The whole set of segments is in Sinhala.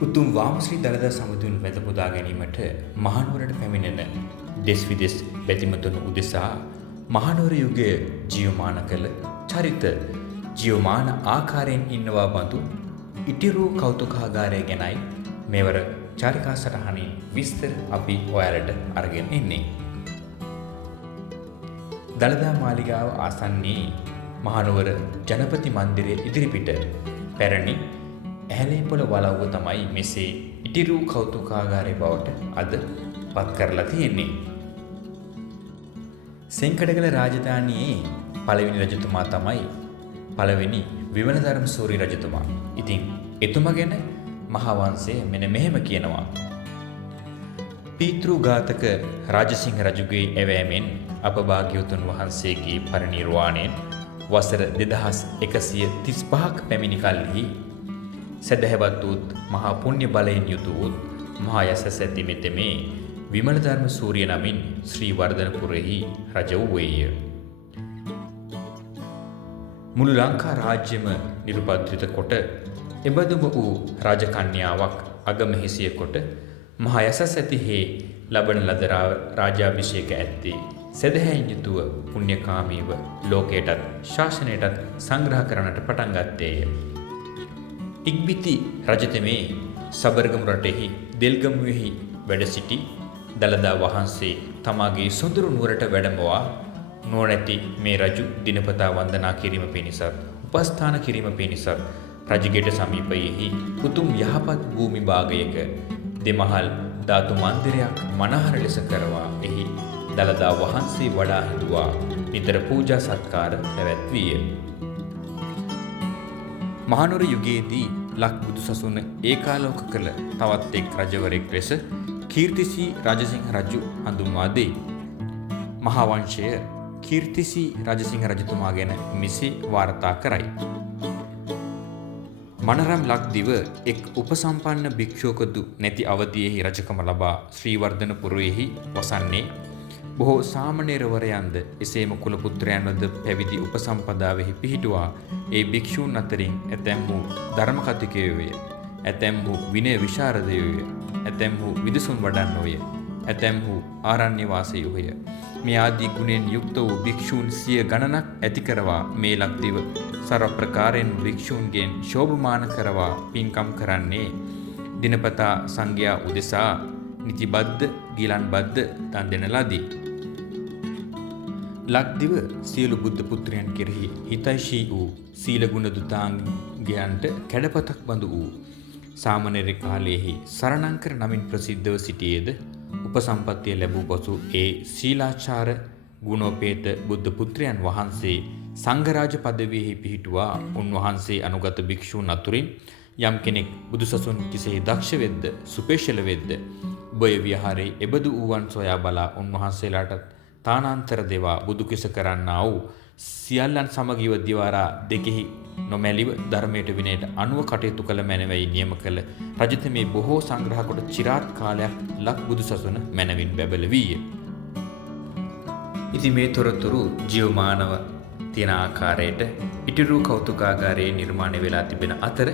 උතුම් වාමශ්‍රී දළදා සමුදුන් වෙත පුදා ගැනීමට මහනුවරට පැමිණෙන දෙස් විදෙස් බැතිමතුන් උදෙසා මහනුවර යුගය ජීවමාන කළ චරිත ජීවමාන ආකාරයෙන් ඉන්නවා බඳු ඉටිරු කෞතුකාගාරය ගැනයි මෙවර චාරිකා සටහනින් විස්තර අපි ඔයාලට අරගෙන එන්නේ. දළදා මාලිගාව ආසන්නයේ මහනුවර ජනපති මන්දිරයේ ඉදිරිපිට පැරණි ඇහැලේපොළ වලව්ව තමයි මෙසේ ඉටිරු කෞතුකාගාරය බවට අද පත් කරලා තියෙන්නේ. සෙන්කඩගල රාජධානියේ පළවෙනි රජතුමා තමයි පළවෙනි විමලධර්ම සූරි රජතුමා. ඉතින් එතුමා ගැන මහාවංශය මෙන්න මෙහෙම කියනවා. පීතෘ ඝාතක රාජසිංහ රජුගේ ඇවෑමෙන් අප භාග්‍යවතුන් වහන්සේගේ පරිනිර්වාණයෙන් වසර 2135ක් පැමිණි කල්හි සදහැවත් වූත් මහා පුණ්‍ය බලයෙන් යුතු වූත් මහා යසස ඇති මෙතෙමේ විමලධර්ම සූරිය නමින් ශ්‍රී වර්ධනපුරෙහි රජ වූයේය. මුළු ලංකා රාජ්‍යම නිරුපද්‍රිත කොට එබඳුම වූ රාජකන්‍යාවක් අගමහිසිය කොට මහා යසස් ඇති හේ ලබන ලද රාජාභිෂේක ඇත්තේ සදහැයෙන් යුතුව පුණ්‍යකාමීව ලෝකයටත් ශාසනයටත් සංග්‍රහ කරන්නට පටන් ගත්තේය. ඉක්බිති රජතෙමේ සබරගමු රටෙහි දෙල්ගමුවෙහි වැඩ සිටි දළදා වහන්සේ තමාගේ සොඳුරු නුවරට වැඩමවා නුවණැති මේ රජු දිනපතා වන්දනා කිරීම පිණිසත් උපස්ථාන කිරීම පිණිසත් රජගෙට සමීපයෙහි උතුම් යහපත් භූමි භාගයක දෙමහල් ධාතු මන්දිරයක් මනහර ලෙස කරවා එහි දළදා වහන්සේ වඩා හිඳුවා නිතර පූජා සත්කාර පැවැත්විය. මහනුවර යුගයේදී ලක් බුදු සසුන ඒකාලෝක කළ තවත් එක් රජවරයෙක් ලෙස කීර්තිසී රාජසිංහ රජු හඳුන්වා දෙයි. මහාවංශය කීර්තිසී රාජසිංහ රජතුමා ගැන මෙසේ වාර්තා කරයි. මනරම් ලක්දිව එක් උපසම්පන්න භික්ෂුවකදු නැති අවදියෙහි රජකම ලබා ශ්‍රීවර්ධනපුරයෙහි වසන්නේ බොහෝ සාමණේරවරයන්ද එසේම කුල පුත්‍රයන්වද පැවිදි උපසම්පදාවෙහි පිහිටුවා ඒ භික්ෂූන් අතරින් ඇතැම් වූ ධර්ම කතිකයෝය, ඇතැම් වූ විනය විශාරදයෝය, ඇතැම් වූ විදසුන් වඩන්නෝය, ඇතැම් වූ ආරණ්‍ය වාසයෝය. මේ ආදී ගුණෙන් යුක්ත වූ භික්ෂූන් සිය ගණනක් ඇති කරවා මේ ලක්දිව සර්ව ප්‍රකාරයෙන් භික්ෂූන්ගෙන් ශෝභමාන කරවා පින්කම් කරන්නේ දිනපතා සංඝයා උදෙසා නිතිබද්ධ ගිලන්බද්ධ දන් දෙන ලදී. ලක්දිව සියලු බුද්ධ පුත්‍රයන් කෙරෙහි හිතෛෂී වූ සීල ගුණ දුතාංගයන්ට කැඩපතක් බඳු වූ සාමණේර කාලයේහි සරණංකර නමින් ප්‍රසිද්ධව සිටියේද උපසම්පත්තිය ලැබූ පසු ඒ සීලාචාර ගුණෝපේත බුද්ධ පුත්‍රයන් වහන්සේ සංඝරාජ පදවියෙහි පිහිටුවා උන්වහන්සේ අනුගත භික්ෂූන් අතුරින් යම් කෙනෙක් බුදුසසුන් කිසෙහි දක්ෂ වෙද්ද සුපේශල වෙද්ද බොය විහාරයේ එබඳු වූවන් සොයා බලා උන්වහන්සේලාට තානාන්තර දෙවා බුදු කිස කරන්නා වූ සියල්ලන් සමගිව දිවාරා දෙකෙහි නොමැලිව ධර්මයට විනයට අනුව කටයුතු කළ මැනවයි නියම කළ රජතෙමේ බොහෝ සංග්‍රහ කොට චිරාත් කාලයක් ලක් බුදුසසුන මැනවින් බැබලවීය. ඉතින් මේ තොරතුරු ජීවමානව තියෙන ආකාරයට ඉටිරු කෞතුකාගාරයේ නිර්මාණය වෙලා තිබෙන අතර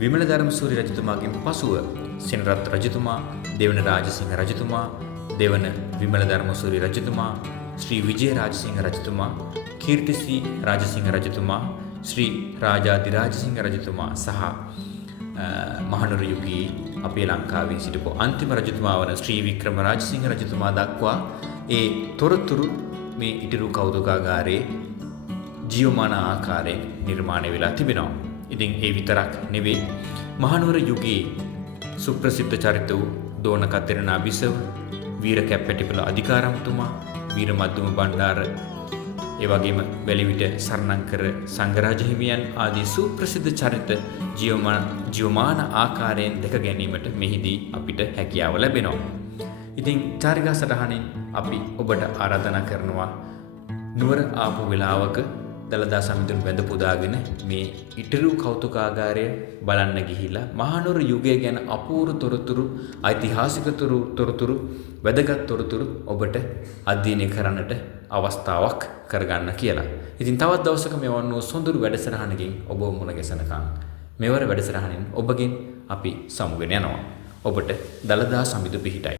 විමලධර්ම සූරි රජතුමාගෙන් පසුව සෙනරත් රජතුමා, දෙවන රාජසිංහ රජතුමා, දෙවන විමලධර්ම සූරි රජතුමා, ශ්‍රී විජය රාජසිංහ රජතුමා, කීර්තිසී රාජසිංහ රජතුමා, ශ්‍රී රාජාධිරාජසිංහ රජතුමා සහ මහනුවර යුගයේ අපේ ලංකාවේ සිටපු අන්තිම රජතුමා වන ශ්‍රී වික්‍රම රාජසිංහ රජතුමා දක්වා ඒ තොරතුරු මේ ඉටිරු කෞතුකාගාරයේ ජීවමාන ආකාරයෙන් නිර්මාණය වෙලා තිබෙනවා. ඉතින් ඒ විතරක් නෙවෙයි මහනුවර යුගයේ සුප්‍රසිද්ධ චරිත වූ දෝන කතරිනා බිසව, වීර කැප්පැටිපොළ අධිකාරම්තුමා, වීර මද්දුම බණ්ඩාර, ඒ වගේම වැලිවිට සරණංකර සංඝරාජ හිමියන් ආදී සුප්‍රසිද්ධ චරිත ජීවමාන ආකාරයෙන් දැක ගැනීමට මෙහිදී අපිට හැකියාව ලැබෙනවා. ඉතින් චාරිකා සටහනින් අපි ඔබට ආරාධනා කරනවා නුවර ආපු වෙලාවක දළදා සමිඳුන් වැඳ පුදාගෙන මේ ඉටිරු කෞතුකාගාරය බලන්න ගිහිලා මහනුවර යුගය ගැන අපූර්ව තොරතුරු, ඓතිහාසික තොරතුරු, වැදගත් තොරතුරු ඔබට අධ්‍යයනය කරන්නට අවස්ථාවක් කරගන්න කියලා. ඉතින් තවත් දවසක මෙවන් වූ සොඳුරු වැඩසටහනකින් ඔබ මුණ ගැසෙනකම් මෙවර වැඩසටහනින් ඔබගෙන් අපි සමුගෙන යනවා. ඔබට දළදා සමිඳු පිහිටයි.